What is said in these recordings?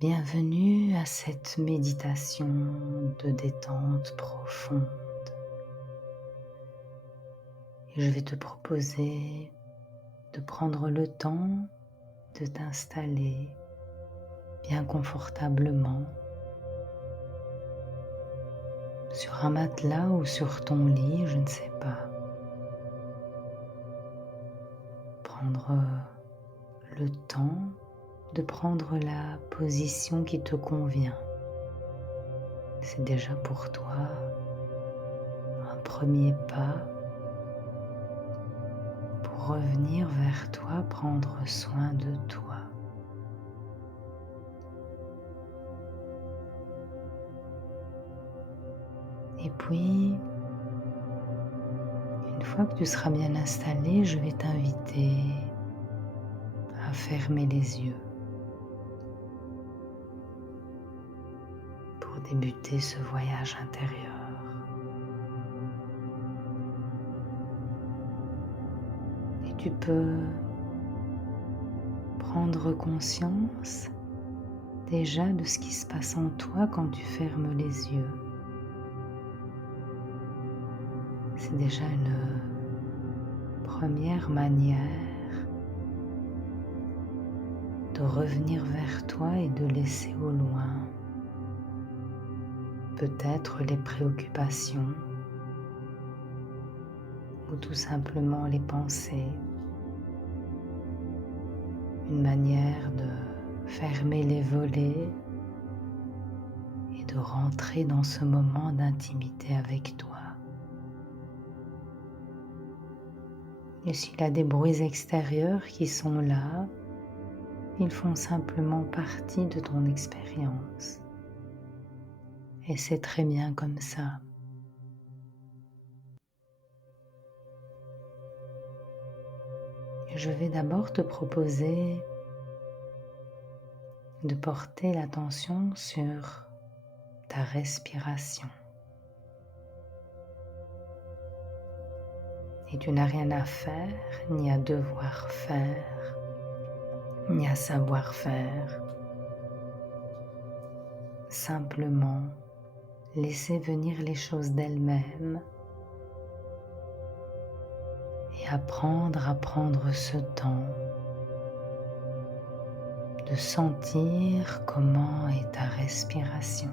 Bienvenue à cette méditation de détente profonde. Et je vais te proposer de prendre le temps de t'installer bien confortablement sur un matelas ou sur ton lit, je ne sais pas. Prendre le temps de prendre la position qui te convient. C'est déjà pour toi un premier pas pour revenir vers toi, prendre soin de toi. Et puis, une fois que tu seras bien installé, je vais t'inviter à fermer les yeux pour débuter ce voyage intérieur. Et tu peux prendre conscience déjà de ce qui se passe en toi quand tu fermes les yeux. C'est déjà une première manière de revenir vers toi et de laisser au loin peut-être les préoccupations ou tout simplement les pensées. Une manière de fermer les volets et de rentrer dans ce moment d'intimité avec toi. Et s'il y a des bruits extérieurs qui sont là, ils font simplement partie de ton expérience. Et c'est très bien comme ça. Je vais d'abord te proposer de porter l'attention sur ta respiration. Et tu n'as rien à faire, ni à devoir faire, ni à savoir faire. Simplement laisser venir les choses d'elles-mêmes et apprendre à prendre ce temps de sentir comment est ta respiration.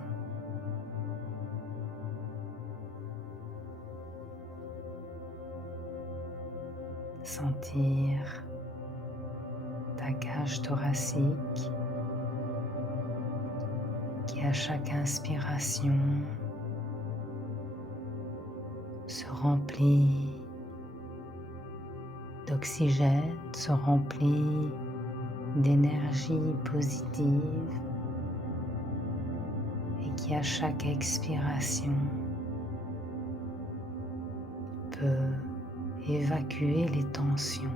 Sentir ta cage thoracique qui à chaque inspiration se remplit d'oxygène, se remplit d'énergie positive et qui à chaque expiration peut évacuer les tensions.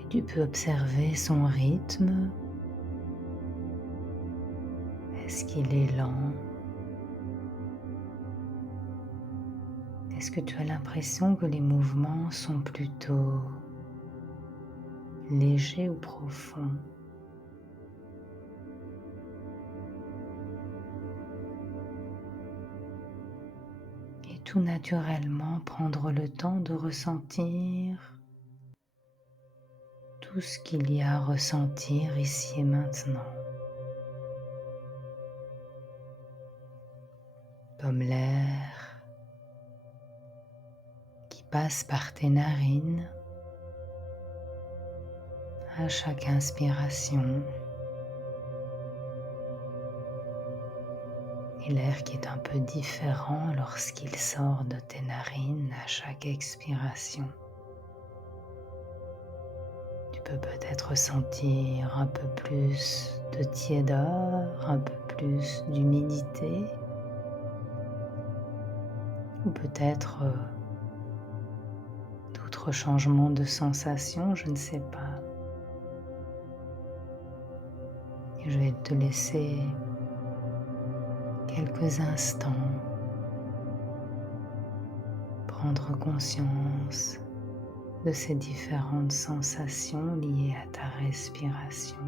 Et tu peux observer son rythme. Est-ce qu'il est lent? Est-ce que tu as l'impression que les mouvements sont plutôt légers ou profonds? Et tout naturellement prendre le temps de ressentir tout ce qu'il y a à ressentir ici et maintenant. Comme l'air qui passe par tes narines à chaque inspiration et l'air qui est un peu différent lorsqu'il sort de tes narines à chaque expiration. Tu peux peut-être sentir un peu plus de tiédeur, un peu plus d'humidité ou peut-être d'autres changements de sensation, je ne sais pas. Je vais te laisser quelques instants prendre conscience de ces différentes sensations liées à ta respiration.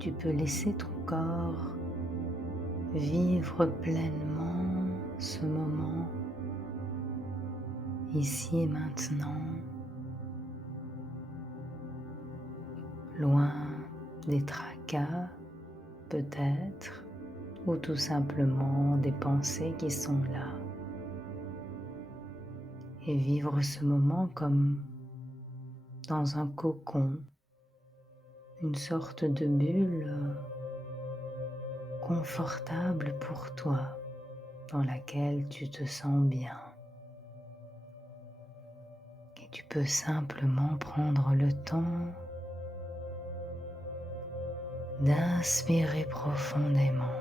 Tu peux laisser ton corps vivre pleinement ce moment, ici et maintenant, loin des tracas peut-être, ou tout simplement des pensées qui sont là. Et vivre ce moment comme dans un cocon, une sorte de bulle confortable pour toi, dans laquelle tu te sens bien. Et tu peux simplement prendre le temps d'inspirer profondément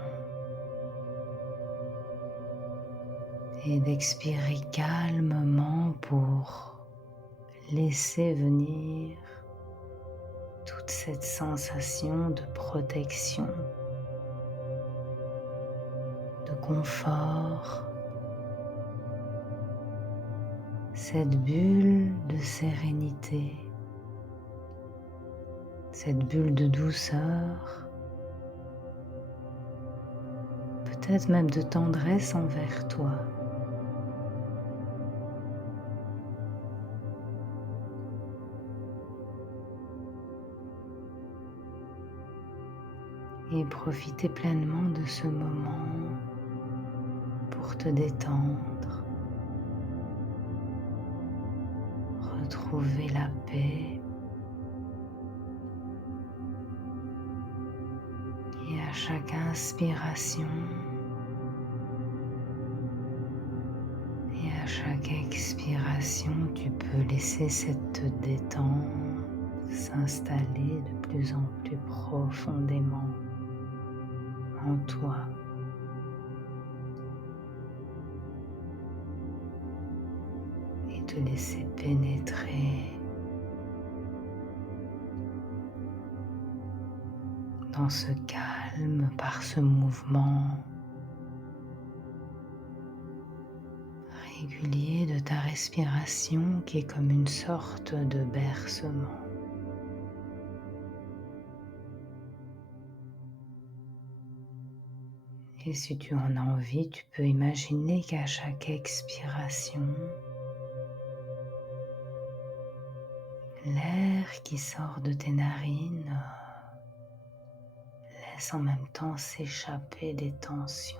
et d'expirer calmement pour laisser venir toute cette sensation de protection, de confort, cette bulle de sérénité, cette bulle de douceur, peut-être même de tendresse envers toi. Et profiter pleinement de ce moment pour te détendre, retrouver la paix et à chaque inspiration et à chaque expiration, tu peux laisser cette détente s'installer de plus en plus profondément en toi. Et te laisser pénétrer dans ce calme par ce mouvement régulier de ta respiration qui est comme une sorte de bercement. Et si tu en as envie, tu peux imaginer qu'à chaque expiration, l'air qui sort de tes narines laisse en même temps s'échapper des tensions.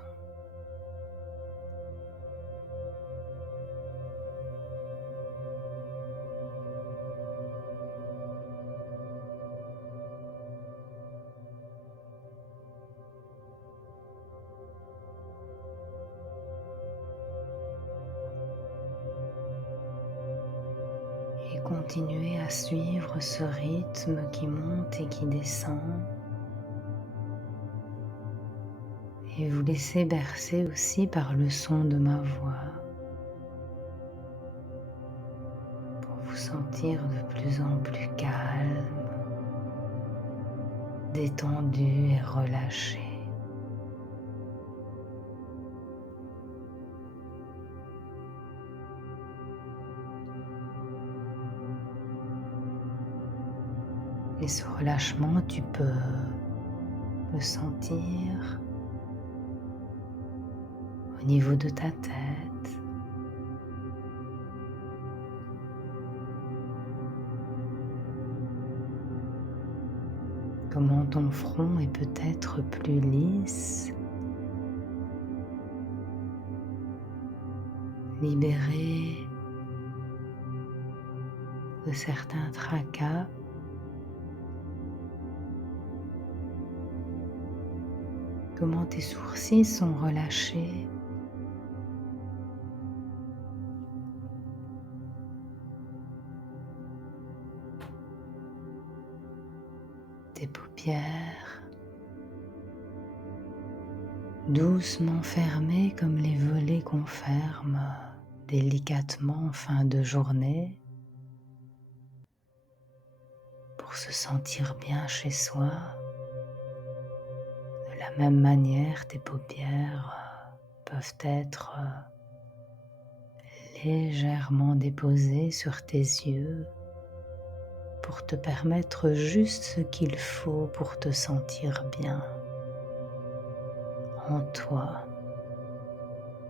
Et continuez à suivre ce rythme qui monte et qui descend. Et vous laissez bercer aussi par le son de ma voix pour vous sentir de plus en plus calme, détendu et relâché. Et ce relâchement, tu peux le sentir au niveau de ta tête, comment ton front est peut-être plus lisse, libéré de certains tracas. Comment tes sourcils sont relâchés. Tes paupières doucement fermées comme les volets qu'on ferme délicatement en fin de journée pour se sentir bien chez soi. De la même manière, tes paupières peuvent être légèrement déposées sur tes yeux pour te permettre juste ce qu'il faut pour te sentir bien en toi,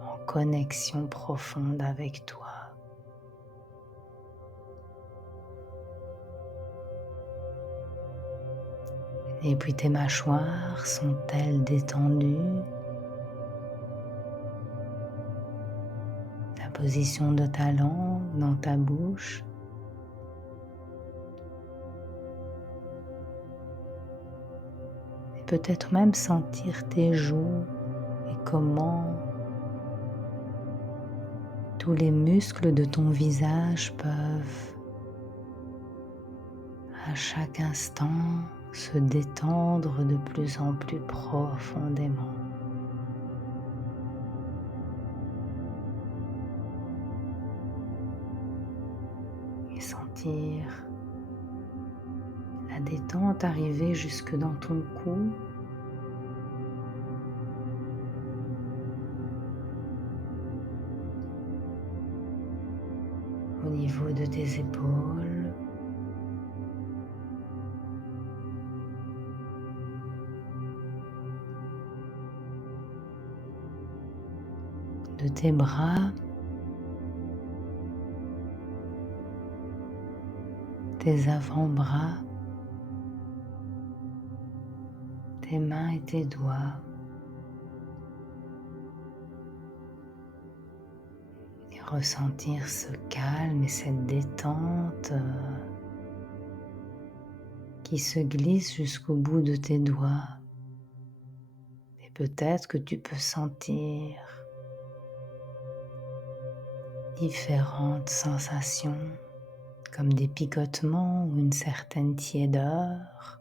en connexion profonde avec toi. Et puis tes mâchoires sont-elles détendues? La position de ta langue dans ta bouche. Et peut-être même sentir tes joues et comment tous les muscles de ton visage peuvent à chaque instant se détendre de plus en plus profondément. Et sentir la détente arriver jusque dans ton cou. Au niveau de tes épaules. De tes bras. Tes avant-bras. Tes mains et tes doigts. Et ressentir ce calme et cette détente qui se glisse jusqu'au bout de tes doigts. Et peut-être que tu peux sentir différentes sensations comme des picotements ou une certaine tiédeur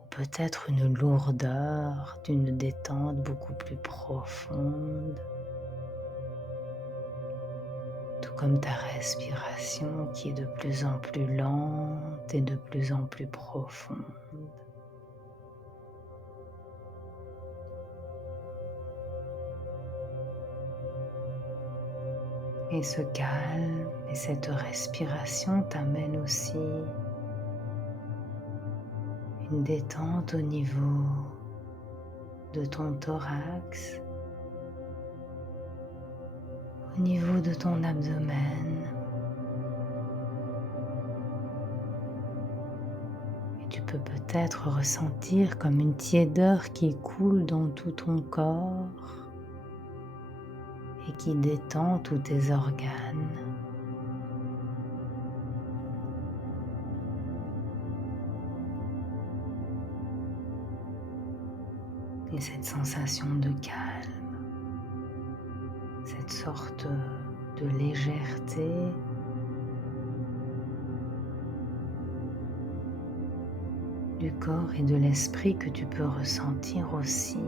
ou peut-être une lourdeur d'une détente beaucoup plus profonde, tout comme ta respiration qui est de plus en plus lente et de plus en plus profonde. Et ce calme et cette respiration t'amènent aussi une détente au niveau de ton thorax, au niveau de ton abdomen. Et tu peux peut-être ressentir comme une tiédeur qui coule dans tout ton corps et qui détend tous tes organes. Et cette sensation de calme, cette sorte de légèreté du corps et de l'esprit que tu peux ressentir aussi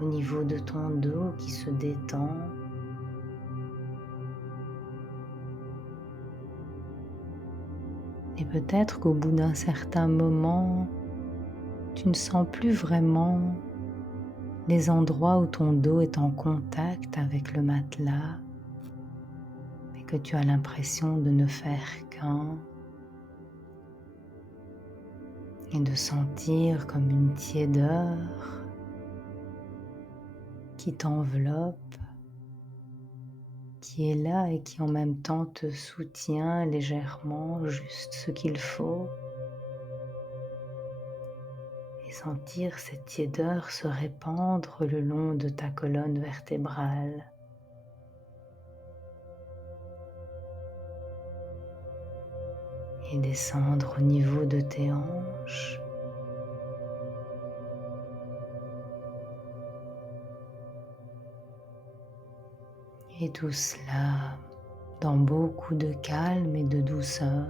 au niveau de ton dos qui se détend. Et peut-être qu'au bout d'un certain moment, tu ne sens plus vraiment les endroits où ton dos est en contact avec le matelas et que tu as l'impression de ne faire qu'un et de sentir comme une tiédeur qui t'enveloppe, qui est là et qui en même temps te soutient légèrement, juste ce qu'il faut. Et sentir cette tiédeur se répandre le long de ta colonne vertébrale. et descendre au niveau de tes hanches. Et tout cela dans beaucoup de calme et de douceur,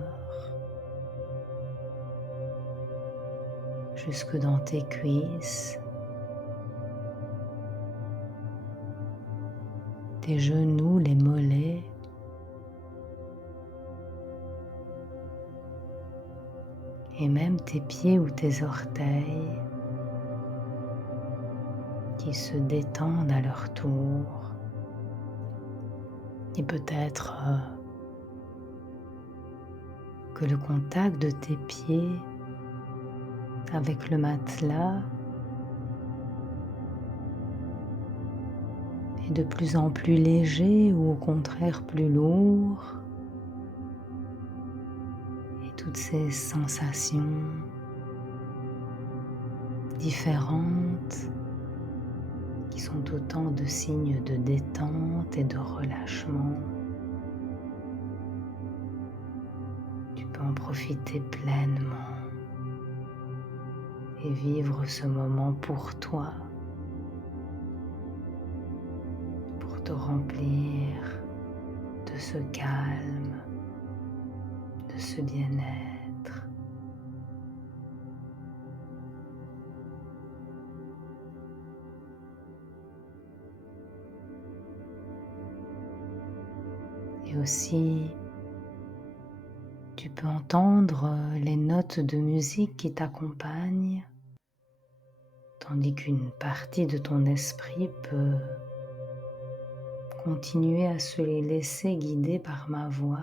jusque dans tes cuisses, tes genoux, les mollets, et même tes pieds ou tes orteils qui se détendent à leur tour. Et peut-être que le contact de tes pieds avec le matelas est de plus en plus léger ou au contraire plus lourd. Et toutes ces sensations différentes qui sont autant de signes de détente et de relâchement. Tu peux en profiter pleinement et vivre ce moment pour toi, pour te remplir de ce calme, de ce bien-être. Et aussi, tu peux entendre les notes de musique qui t'accompagnent, tandis qu'une partie de ton esprit peut continuer à se les laisser guider par ma voix.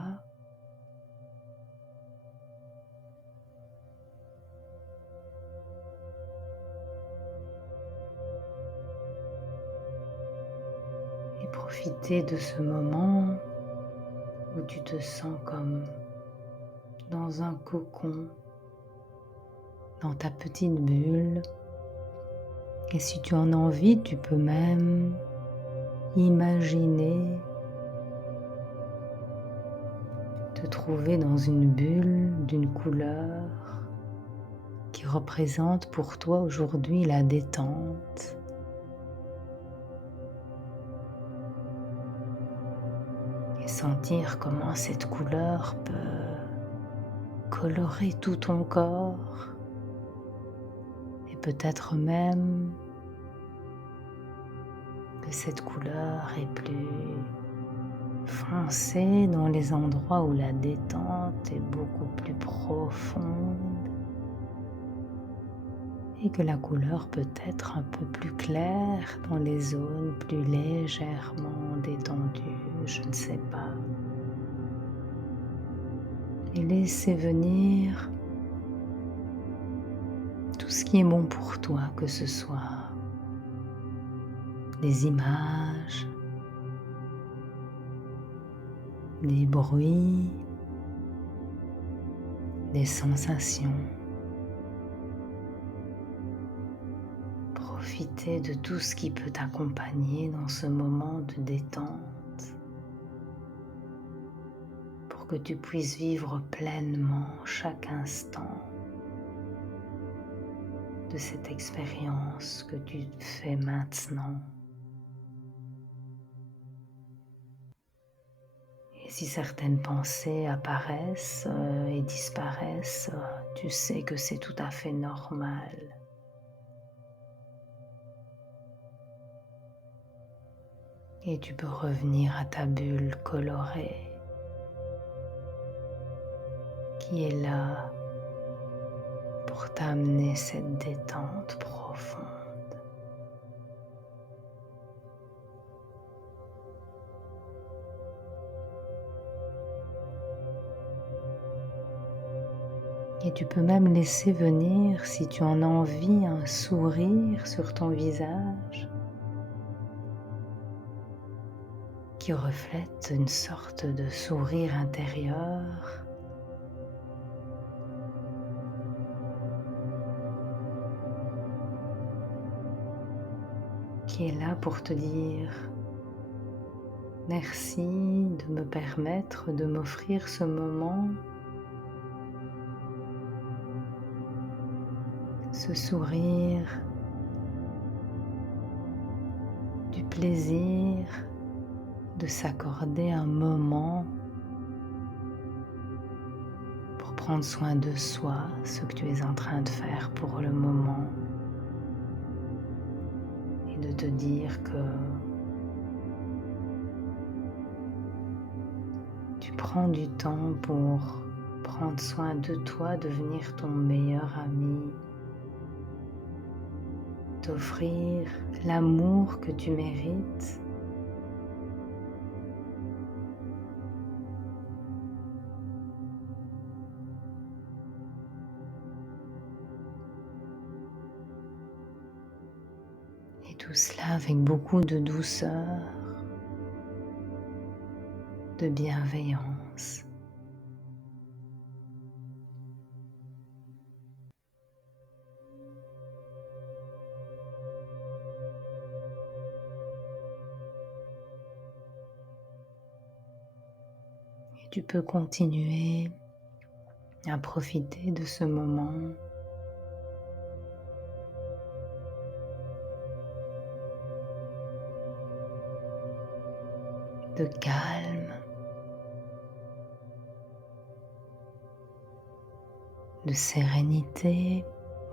Et profiter de ce moment où tu te sens comme dans un cocon, dans ta petite bulle. Et si tu en as envie, tu peux même imaginer te trouver dans une bulle d'une couleur qui représente pour toi aujourd'hui la détente. Et sentir comment cette couleur peut colorer tout ton corps et peut-être même que cette couleur est plus foncée dans les endroits où la détente est beaucoup plus profonde et que la couleur peut être un peu plus claire dans les zones plus légèrement détendues, je ne sais pas. Et laissez venir tout ce qui est bon pour toi, que ce soit des images, des bruits, des sensations. Profitez de tout ce qui peut t'accompagner dans ce moment de détente pour que tu puisses vivre pleinement chaque instant de cette expérience que tu fais maintenant. Et si certaines pensées apparaissent et disparaissent, tu sais que c'est tout à fait normal. Et tu peux revenir à ta bulle colorée qui est là pour t'amener cette détente profonde. Et tu peux même laisser venir, si tu en as envie, un sourire sur ton visage qui reflète une sorte de sourire intérieur qui est là pour te dire merci de me permettre de m'offrir ce moment ce sourire, du plaisir de s'accorder un moment pour prendre soin de soi, ce que tu es en train de faire pour le moment, et de te dire que tu prends du temps pour prendre soin de toi, devenir ton meilleur ami, t'offrir l'amour que tu mérites. Et tout cela avec beaucoup de douceur, de bienveillance. Et tu peux continuer à profiter de ce moment de calme, de sérénité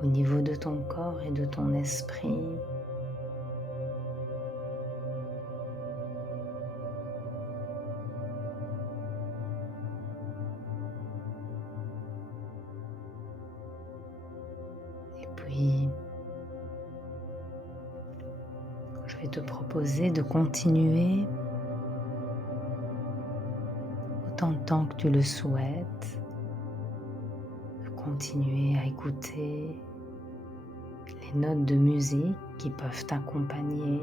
au niveau de ton corps et de ton esprit. Et puis, je vais te proposer de continuer autant de temps que tu le souhaites, de continuer à écouter les notes de musique qui peuvent t'accompagner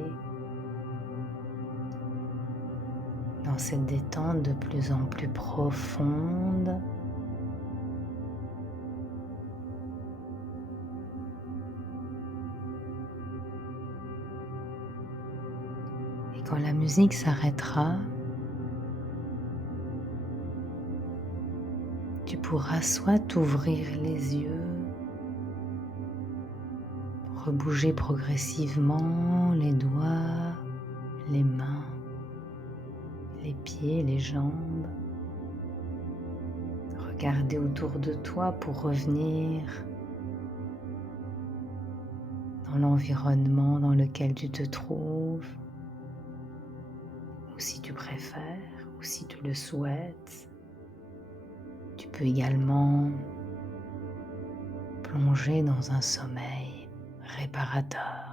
dans cette détente de plus en plus profonde. Et quand la musique s'arrêtera, tu pourras soit t'ouvrir les yeux, rebouger progressivement les doigts, les mains, les pieds, les jambes. Regarder autour de toi pour revenir dans l'environnement dans lequel tu te trouves, ou si tu préfères, ou si tu le souhaites, tu peux également plonger dans un sommeil réparateur.